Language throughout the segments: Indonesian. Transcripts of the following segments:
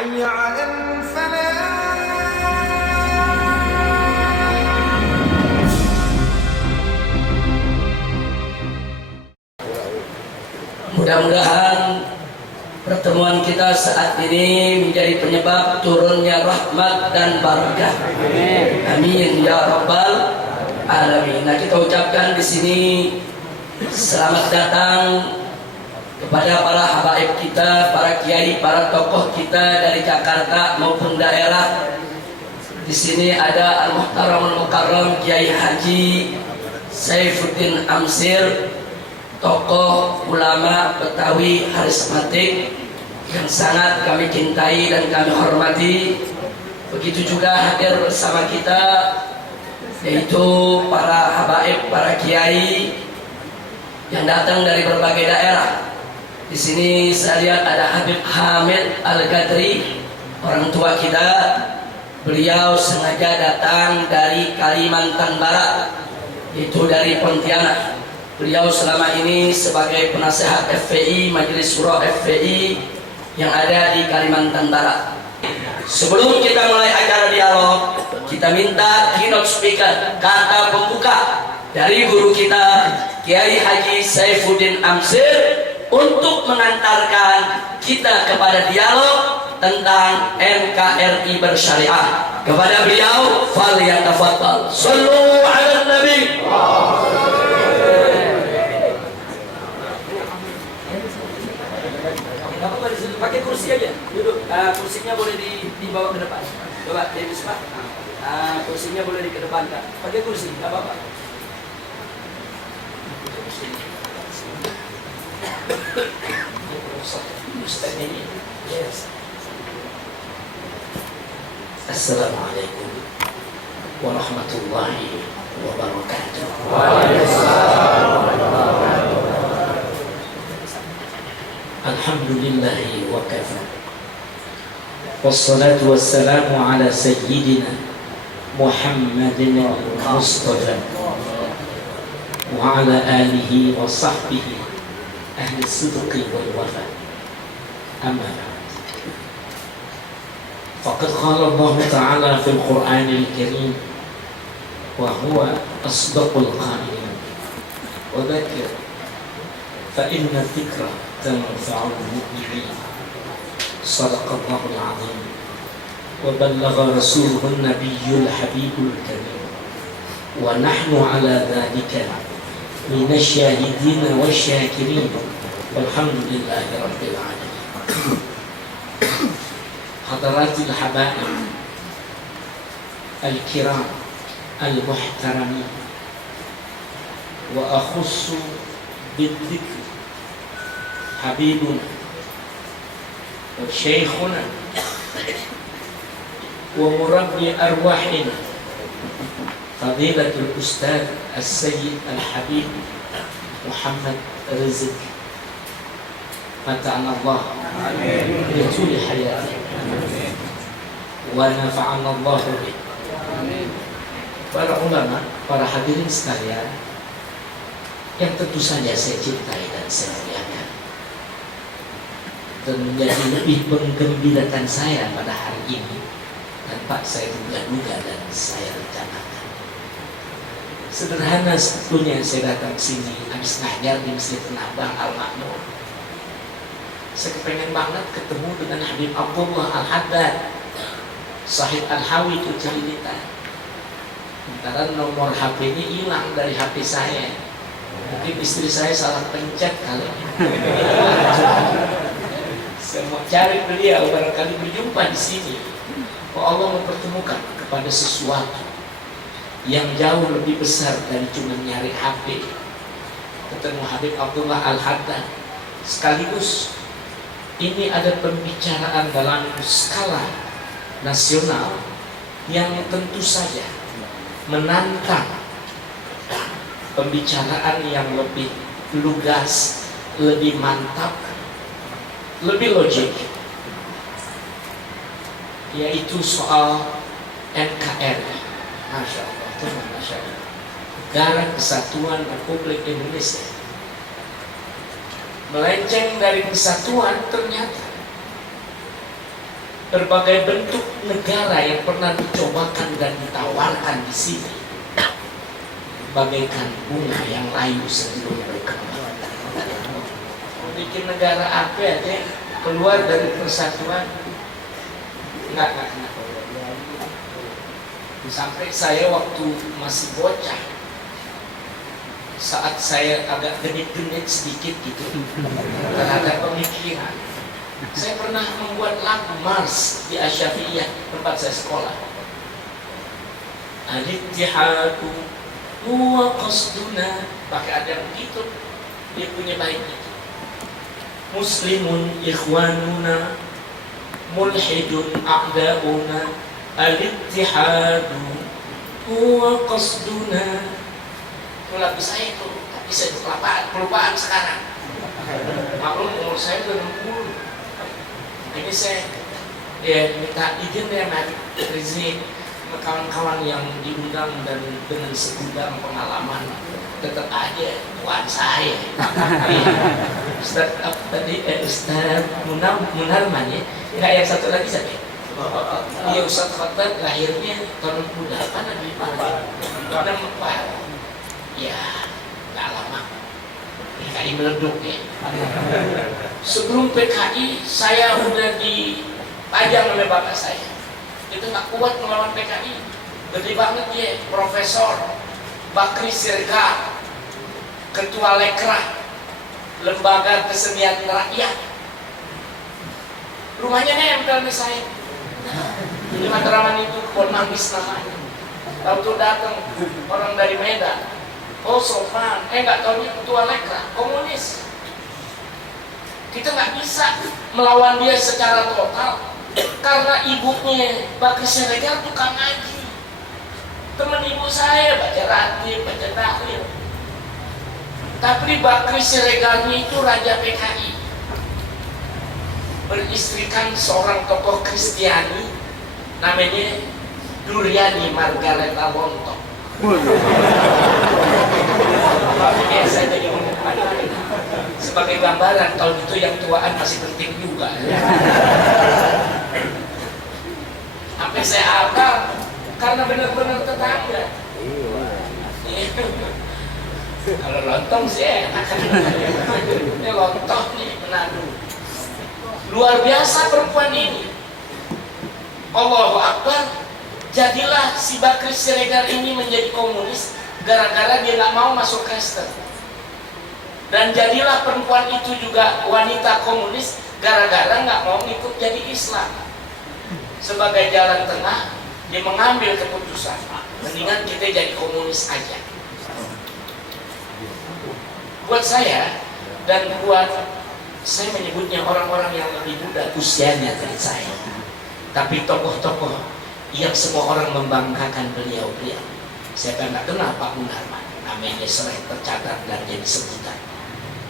حي على الفلاح. Mudah-mudahan pertemuan kita saat ini menjadi penyebab turunnya rahmat dan barakah. Amin ya rabbal alamin. Nah, kita ucapkan di sini selamat datang kepada para habaib kita, para kiai, para tokoh kita dari Jakarta maupun daerah. Di sini ada Al-Muhtaram Al-Mukarram Kiai Haji Saifuddin Amsir, tokoh ulama Betawi karismatik yang sangat kami cintai dan kami hormati. Begitu juga hadir bersama kita yaitu para habaib, para kiai yang datang dari berbagai daerah. Di sini saya lihat ada Habib Hamid Al-Gadri, orang tua kita. Beliau sengaja datang dari Kalimantan Barat, yaitu dari Pontianak. Beliau selama ini sebagai penasehat FPI, Majelis Syuro FPI yang ada di Kalimantan Barat. Sebelum kita mulai acara dialog, kita minta keynote speaker, kata pembuka dari guru kita Kiai Haji Saifuddin Amsir untuk mengantarkan kita kepada dialog tentang NKRI bersyariah. Kepada beliau, falyatafaddal. Shallu 'alan nabi. Pakai kursi aja, duduk. Kursinya boleh dibawa ke depan. Coba, Bismillah. Kursinya boleh dikedepankan. Pakai kursi, nggak apa-apa. Assalamualaikum warahmatullahi wabarakatuh. Alhamdulillahi wa kafa. Wassalatu wassalamu ala sayyidina Muhammadin Mustafa wa ala alihi wa sahbihi ahli sidqi wal wafa. Amma ba'd. Faqad qala Allah Ta'ala fil Qur'anil Karim wa huwa asdaqul qa'ilin wa dzakir fa inna dzikra tanfa'ul mu'minin. Shadaqallahul 'azim wa ballagha rasuluhun nabiyyul habibul karim wa nahnu 'ala dzalika minasyahidin wasyakirin walhamdulillahi rabbil alamin. Hadaratil habaib al-kiram al-muhtaramin, wa akhussu bid-dhikr habibuna wa shaykhuna wa murabbi arwahina fadilatul ustaz as-sayyid al-habib Muhammad Rizq mata'ana Allah bituli hayati wa nafa'ana Allah bih. Para ulama, para hadirin sekalian yang tentu saja saya cintai dan saya muliakan, dan menjadi lebih menggembirakan saya pada hari ini tanpa saya duga-duga dan saya rencanakan. Sederhana sebetulnya saya datang ke sini habis ngajar di Masjid Nabah Al-Makmur. Saya kepengen banget ketemu dengan Habib Abdullah Al-Haddad, Sahib Al-Hawi itu cerita. Sementara nomor HP-nya hilang dari HP saya. Mungkin istri saya salah pencet kali. Saya mau cari beliau, barangkali berjumpa di sini. Oh, Allah mempertemukan kepada sesuatu yang jauh lebih besar dari cuma nyari HP. Ketemu Habib Abdullah Al-Haddad. Sekaligus ini ada pembicaraan dalam skala nasional yang tentu saja menantang pembicaraan yang lebih lugas, lebih mantap, lebih logik, yaitu soal NKRI. Masya Allah, Masya Allah. Negara Kesatuan Republik Indonesia. Melenceng dari kesatuan ternyata berbagai bentuk negara yang pernah dicobakan dan ditawarkan di sini bagaikan bunga yang layu sebelum berkembang. Bikin negara apa aja keluar dari persatuan enggak. Sampai saya waktu masih bocah, saat saya agak genit-genit sedikit gitu terhadap pemikiran, saya pernah membuat lagu Mars di Asyafi'iyah tempat saya sekolah. Al-ittihadu huwa qasduna, pakai ada yang begitu, dia punya bait itu. Muslimun ikhwanuna, mulhidun a'dauna, al-ittihadu huwa qasduna. Itu lagu saya itu, tapi saya kelupaan sekarang. Maklum umur saya udah 60. Ini saya minta izin ya Mas Rizik, kawan-kawan yang diundang dan dengan segudang pengalaman tetap aja tuan saya. Ustaz tadi Ustaz Munarman ya, nggak yang satu lagi siapa? Iya Ustaz Khatab lahirnya tahun 68 ada 64. Ya nggak lama PKI meleduk ya. Sebelum PKI saya udah dipajang oleh bapak saya. Itu nggak kuat melawan PKI. Gede banget dia, Profesor Bakri Sirga, Ketua Lekrah, Lembaga Kesenian Rakyat. Rumahnya nempel nih saya. Di Matraman itu Kebon Manggis namanya. Tahu tuh datang orang dari Medan. Oh sopan, nggak taunya Ketua Lekrah, komunis. Kita nggak bisa melawan dia secara total karena ibunya Bakri Siregar tukang ngaji. Teman ibu saya baca ratib, baca tahlil. Tapi Bakri Siregarnya itu raja PKI, beristrikan seorang tokoh Kristiani namanya Duryani Margareta Lontok. Biasa jadi sebagai gambaran tahun itu yang tuaan masih penting juga. Sampai saya hafal karena benar-benar tetangga. Kalau lontong sih enak. Ini lontong nih Manado. Luar biasa perempuan ini. Allahu Akbar. Jadilah si Bakri Siregar ini menjadi komunis gara-gara dia nggak mau masuk Kristen. Dan jadilah perempuan itu juga wanita komunis gara-gara nggak mau ikut jadi Islam. Sebagai jalan tengah, dia mengambil keputusan, mendingan kita jadi komunis aja. Buat saya dan buat saya menyebutnya orang-orang yang lebih muda usianya dari saya, tapi tokoh-tokoh yang semua orang membanggakan beliau-beliau. Saya nggak kenal Pak Munarman, namanya sering tercatat dan jadi sebutan.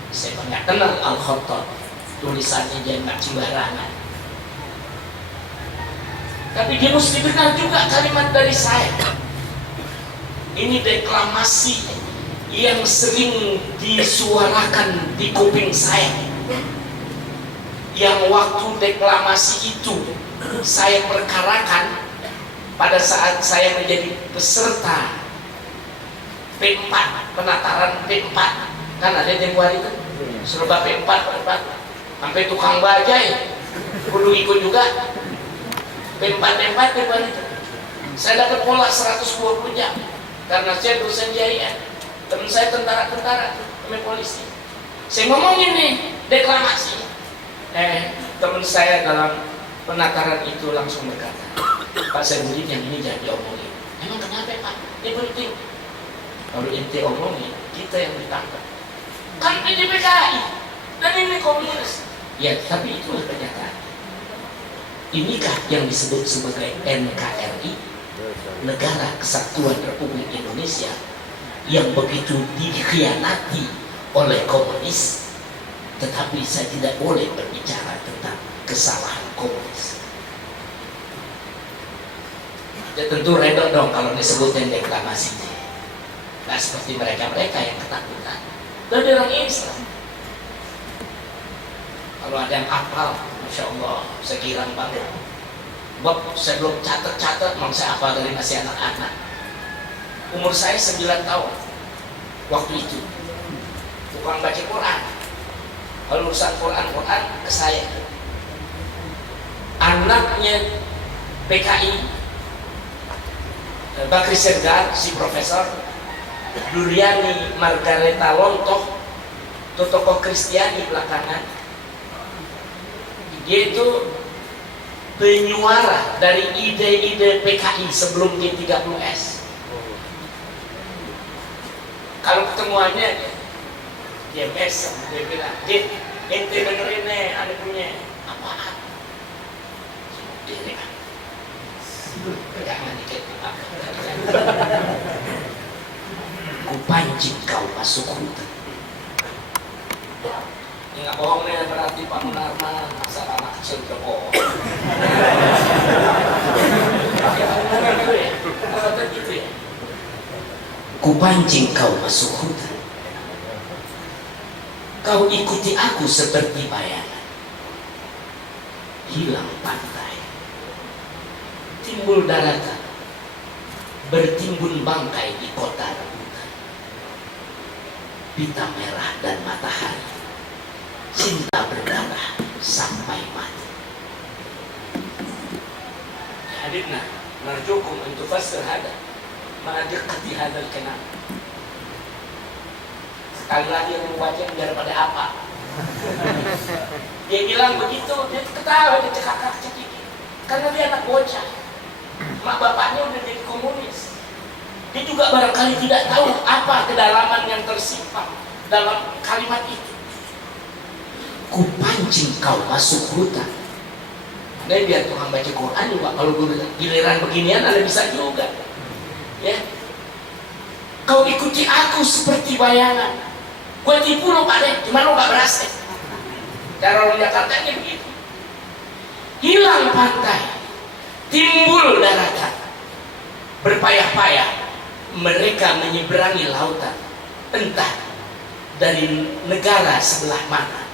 Saya nggak kenal Al-Khattab, tulisannya dia nggak sembarangan. Tapi dia mesti dengar juga kalimat dari saya. Ini deklamasi yang sering disuarakan di kuping saya. Yang waktu deklamasi itu saya perkarakan pada saat saya menjadi peserta P4, penataran P4. Kan ada tempoh hari itu serba P4 sampai tukang bajai perlu ikut juga P4 itu. Saya dapat pola 120 jam karena saya dosen jaya. Teman saya tentara teman polisi. Saya ngomongin nih deklamasi. Teman saya dalam penataran itu langsung berkata, Pak Saifuddin yang ini jangan diomongin. Emang kenapa Pak? Ini penting. Kalau ente omongin, kita yang ditangkap. Kan ini PKI dan ini komunis. Ya, tapi itulah kenyataan. Inikah yang disebut sebagai NKRI, Negara Kesatuan Republik Indonesia, yang begitu dikhianati oleh komunis. Tetapi saya tidak boleh berbicara tentang kesalahan komunis. Ya tentu redor dong kalau disebutin deklamasinya. Nah seperti mereka-mereka yang ketakutan. Dan orang Islam. Kalau ada yang hafal, Masya Allah, sekirang banget. Bob, saya belum catat, emang saya apa dari masih anak-anak. Umur saya 9 tahun waktu itu. Tukang baca Quran. Kalau urusan Quran ke saya. Anaknya PKI Bakri Sergar, si profesor Duriani Margareta Lontoh, itu tokoh Kristiani belakangan. Dia itu penyuara dari ide-ide PKI sebelum G30S. Kalau ketemuannya dia mesem, dia bilang, "Dit, ente dengerin nih, ada punya apaan?" Dia jangan dikit. Ku pancing kau masuk hutan. Ini nggak bohong nih, berarti Pak Munarman masa anak kecil udah bohong. Kata gitu ya. Ku pancing kau masuk hutan. Kau ikuti aku seperti bayangan. Hilang pantai, timbul daratan, bertimbun bangkai di kota rebutan. Pita merah dan matahari, cinta berdarah sampai mati. Hadirna narjukum untuk fasir hada ma'adiqati hadal kenal. Sekali lagi yang wajah daripada apa? Dia bilang begitu, dia ketawa, dia cekakak-cekik. Karena dia anak bocah. Mak bapaknya udah jadi komunis. Dia juga barangkali tidak tahu apa kedalaman yang tersimpan dalam kalimat itu. Ku pancing kau masuk hutan. Nah, biar Tuhan baca Quran juga. Kalau giliran beginian Anda bisa juga. Ya. Kau ikuti aku seperti bayangan. Gue tipu lo Pak deh, cuma lo gak berhasil. Cara orang Jakarta ini begitu. Hilang pantai, timbul daratan, berpayah-payah mereka menyeberangi lautan, entah dari negara sebelah mana.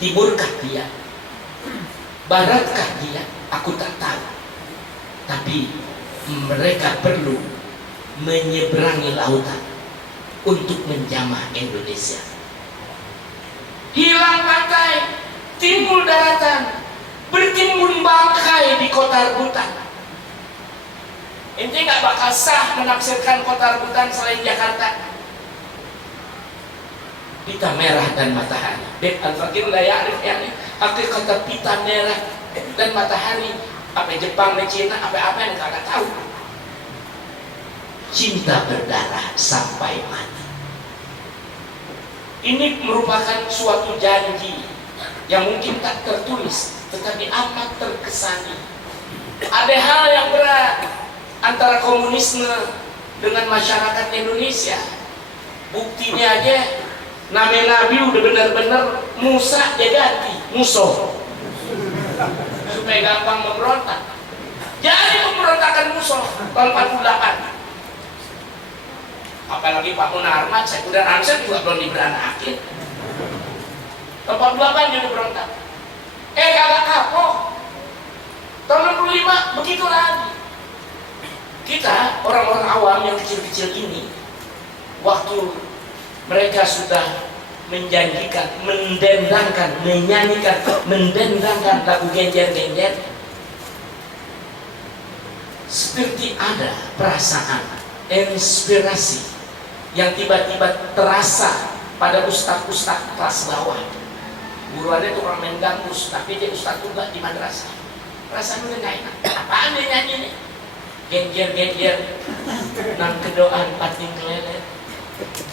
Timurkah dia, baratkah dia, aku tak tahu. Tapi mereka perlu menyeberangi lautan untuk menjamah Indonesia. Hilang pantai, timbul daratan, bertimbun bangkai di kota rebutan. Ente nggak bakal sah menafsirkan kota rebutan selain Jakarta. Pita merah dan matahari. Beb al-Fakir la ya'rif yani hakikat pita merah dan matahari. Apa Jepang dan Cina, apa yang nggak tahu. Cinta berdarah sampai mati. Ini merupakan suatu janji yang mungkin tak tertulis, tetapi amat terkesani. Ada hal yang berat antara komunisme dengan masyarakat Indonesia. Buktinya aja, nama Nabi udah benar-benar Musa dia ganti Musuh supaya gampang memberontak. Jadi pemberontakan Musuh tahun 48. Apalagi Pak Munarman, saya udah Ansel juga belum diberanakin. Tahun 48 dia berontak. Kagak kapok. Tahun 65 begitu lagi. Kita orang-orang awam yang kecil-kecil ini, waktu mereka sudah menjanjikan, mendendangkan, menyanyikan, mendendangkan lagu genjer-genjer, seperti ada perasaan, inspirasi yang tiba-tiba terasa pada ustaz-ustaz kelas bawah. Buruannya tuh orang main gambus, tapi dia ustaz juga di madrasah. Rasanya udah gak enak. Apaan dia nyanyi nih? Genjer-genjer nang kedoan pating kelelet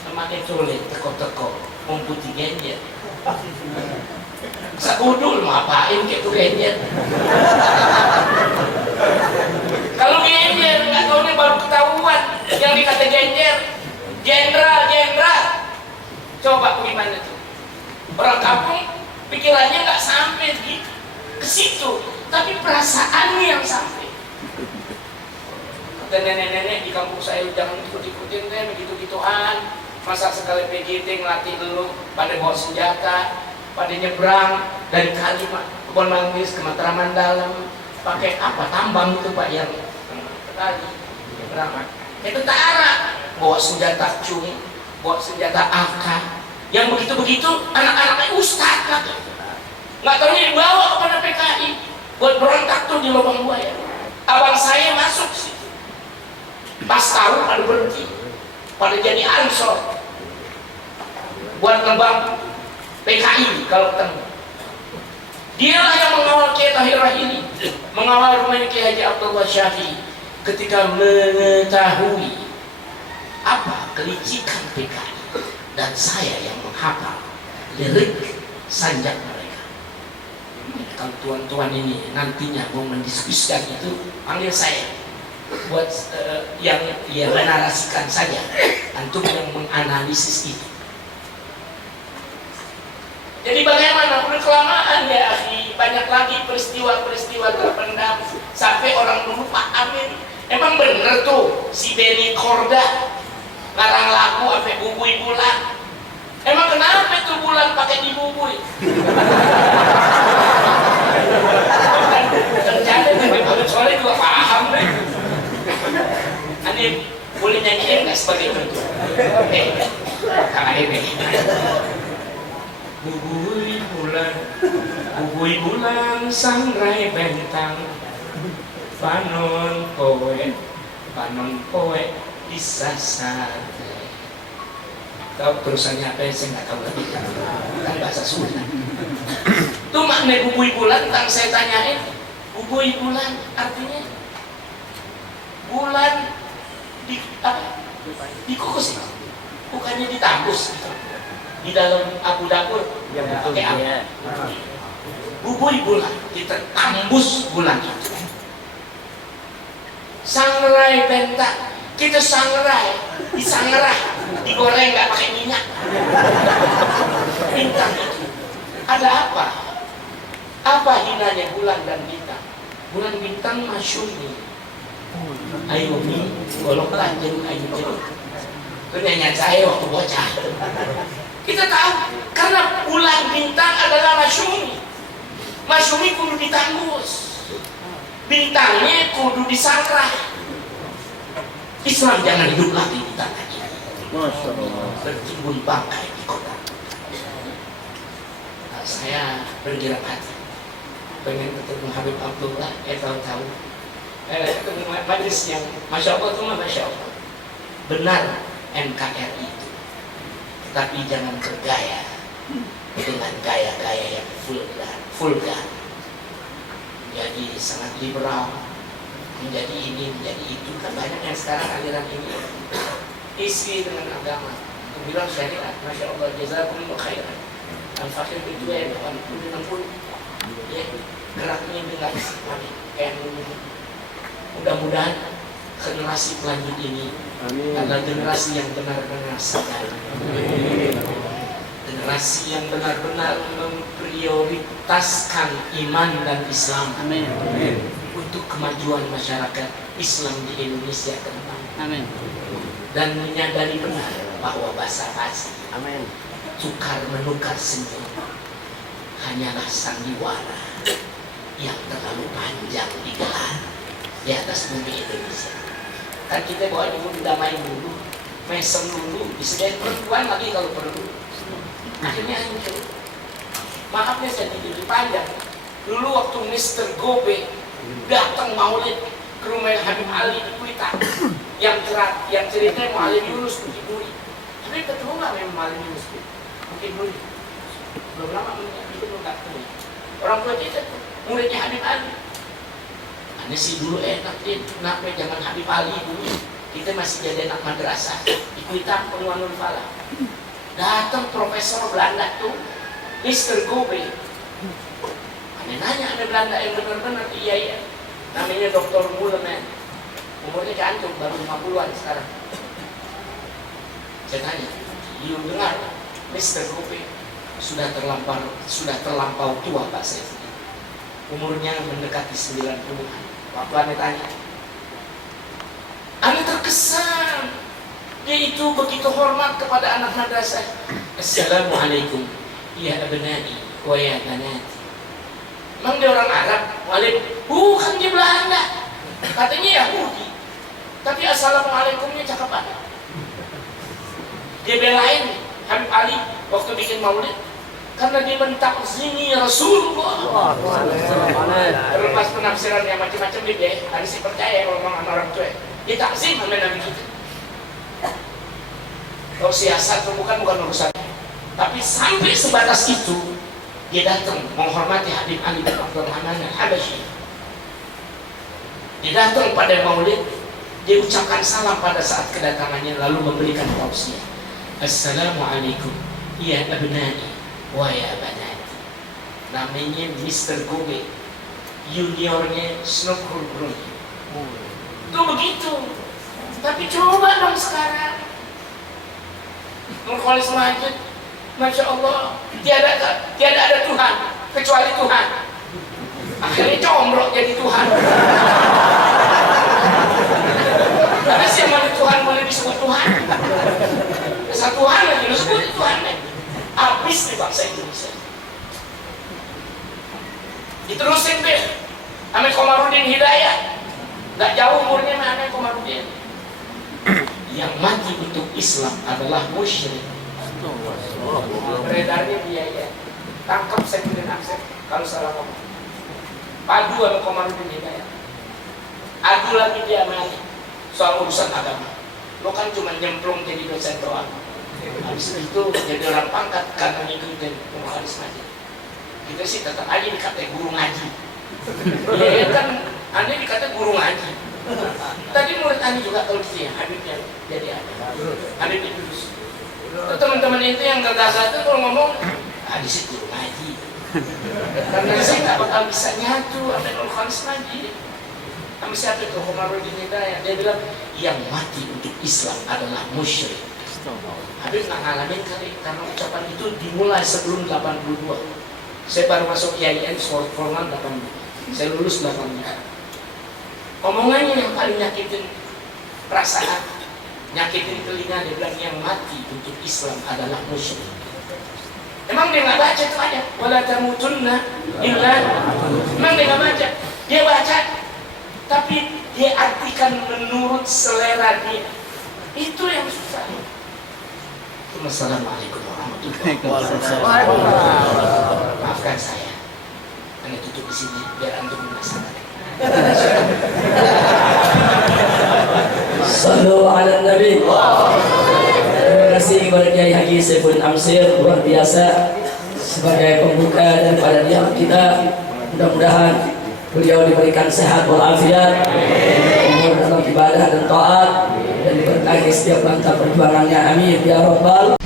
temake colet teko-teko memputi genjer. Sakudul mau apain kayak tuh genjer? Kalau genjer nggak tahu nih baru ketahuan yang dikata genjer. Jenderal. Coba gimana tuh? Orang kampung pikirannya nggak sampai ke situ, tapi perasaannya yang sampai. Dan nenek-nenek di kampung saya jangan ikut-ikutin deh begitu-gituan. Masa sekali PGT ngelatih dulu pada bawa senjata, pada nyebrang dari Kalimat Kebon Manggis ke Matraman Dalam, pakai apa tambang itu Pak yang tadi berangkat tentara bawa senjata cung, bawa senjata AK, yang begitu-begitu anak-anaknya ustaz nggak tahunya dibawa kepada PKI buat berontak tuh di lubang buaya. Abang saya masuk situ, pas tahu pada berhenti, pada jadi ansor buat ngebang PKI kalau ketemu. Dialah yang mengawal Kiai Tahir Rahili, mengawal rumahnya Kiai Haji Abdullah Syafi'i ketika mengetahui apa kelicikan PKI, dan saya yang menghafal lirik sanjak mereka. Kalau tuan-tuan ini nantinya mau mendiskusikan itu, panggil saya buat yang menarasikan saja, antum yang menganalisis itu. Jadi bagaimana? Udah kelamaan ya akhi, banyak lagi peristiwa-peristiwa terpendam sampai orang dulu Pak Amin. Emang bener tuh si Benny Korda ngarang lagu sampai bubui bulan. Emang kenapa itu bulan pakai dibubui? Terjadi tapi soalnya juga paham deh. Ini boleh nyanyiin nggak sebagai bentuk? Kakak ini. Bubui bulan sangrai bentang, panon poe disasar. Tahu terusannya apa? Saya nggak tahu lagi kan bahasa Sunda. Itu makna bubui bulan. Tentang saya tanyain, bubui bulan artinya bulan di apa? Dikukus, bukannya ditambus gitu. Di dalam abu dapur yang pakai apa? Bubui bulan, kita tambus bulan itu. Sangrai bentak, kita sangrai, disangrah, digoreng nggak pakai minyak. Bintang itu ada apa? Apa hinanya bulan dan bintang? Bulan bintang masyumi. Ayo mi, golok lanjut ayo jeruk. Itu nyanyian saya waktu bocah. Kita tahu karena bulan bintang adalah masyumi. Masyumi kudu ditambus, bintangnya kudu disangrah. Islam jangan hidup lagi di tanah ini. Masya Allah. Bertimbun bangkai di kota. Nah, saya bergerak hati pengen ketemu Habib Abdullah. Tahu-tahu ketemu majelis yang Masya Allah itu mah Masya Allah. Benar NKRI itu, tapi jangan bergaya dengan gaya-gaya yang vulgar. Jadi sangat liberal, menjadi ini, menjadi itu. Kan banyak yang sekarang aliran ini isi dengan agama. Bilang syariat, Masya Allah, jazakumullah khairan. Al-Fakir itu ya, 60 ya, geraknya dengan kayak ini. Mudah-mudahan generasi pelanjut ini adalah generasi yang benar-benar sadar. Generasi yang benar-benar memprioritaskan iman dan Islam. Amin. Untuk kemajuan masyarakat Islam di Indonesia ke depan. Amin. Dan menyadari benar bahwa basa-basi, amin, tukar menukar senyum hanyalah sandiwara yang terlalu panjang digelar di atas bumi Indonesia. Kan kita bawa dulu, didamain dulu, mesem dulu, disediain perempuan lagi kalau perlu. Akhirnya hancur. Maafnya saya jadi panjang. Dulu waktu Mr. Gobe datang maulid ke rumah Habib Ali di Kuitang, yang ceritanya Muallim Yunus Bukit Duri. Tapi ketemu nggak memang Muallim Yunus Bukit Duri? Belum lama itu belum ketemu. Orang tua kita muridnya Habib Ali. Ane sih dulu enak deh, kenapa jangan Habib Ali dulu? Kita masih jadi anak madrasah di Kuitang Penguanul Falah. Datang profesor Belanda tuh, Mr. Gobe. Ane nanya, ane Belanda yang benar-benar, iya. Namanya Dr. Mulleman. Umurnya cantik, baru 50-an sekarang. Saya tanya, you dengar, Mr. Gobe sudah terlampau tua Pak Saif. Umurnya mendekati 90-an. Waktu ane tanya, ane terkesan. Dia itu begitu hormat kepada anak madrasah. Assalamualaikum ya abnai wa ya banati. Memang dia orang Arab? Bukan, dia Dia belain Habib Ali waktu bikin maulid karena dia mentakzimi Rasulullah. Terlepas penafsiran yang macam-macam dia, ada sih percaya kalau ngomong orang tua, dia takzim sama Nabi kita. Kalau siasat atau bukan urusan. Tapi sampai sebatas itu dia datang menghormati Habib Ali bin Abdurrahman Al-Habasyi. Dia datang pada maulid, dia ucapkan salam pada saat kedatangannya lalu memberikan tausiah. Assalamualaikum ya abnai wa ya banati. Namanya Mr. Gobe, juniornya Snowball Bruni. Itu begitu. Tapi coba dong sekarang Nur Khalis Majid, Masya Allah, tiada ada Tuhan kecuali Tuhan. Akhirnya combrok jadi Tuhan. Karena siapa Tuhan boleh disebut Tuhan? Satu Tuhan lagi, lu sebut Tuhan lagi. Habis nih bangsa Indonesia. Diterusin deh, Amir Komarudin Hidayat. Gak jauh umurnya sama Amir Komarudin. Yang mati untuk Islam adalah musyrik. Beredarnya biaya. Tangkap Sayyidina Aksep kalau salah ngomong. Padu sama Komarudin Hidayat. Adu lagi dia mati soal urusan agama. Lo kan cuma nyemplung jadi dosen doang. Habis itu jadi orang pangkat karena ngikutin Nur Khalis Majid. Kita sih tetap aja dikata guru ngaji. Iya kan, Anda dikata guru ngaji. Tadi murid Anda juga kalau gitu ya, Habibnya jadi apa? Habib Idrus. Teman-teman itu yang gagasan itu kalau ngomong, di situ guru ngaji. Karena saya nggak bakal bisa nyatu sama Nur Khalis Majid. Sama siapa itu Komarudin Hidayat? Dia bilang yang mati untuk Islam adalah musyrik. Habib nggak ngalamin kali karena ucapan itu dimulai sebelum 82. Saya baru masuk IAIN Forman 82. Saya lulus 82. Omongannya yang paling nyakitin perasaan, nyakitin telinga. Dia bilang yang mati untuk Islam adalah musyrik. Emang dia nggak baca itu aja? Wala tamutunna illa. Emang dia nggak baca? Dia baca, tapi dia artikan menurut selera dia. Itu yang susah. Assalamualaikum warahmatullahi wabarakatuh. Maafkan saya. Anda tutup di sini biar antum merasakan. Sallu ala Nabi. Terima kasih kepada Kiai Haji Saiful Amsir, luar biasa sebagai pembuka daripada dialog kita. Mudah-mudahan beliau diberikan sehat walafiat, umur dalam ibadah dan taat, dan diberkahi setiap langkah perjuangannya. Amin ya rabbal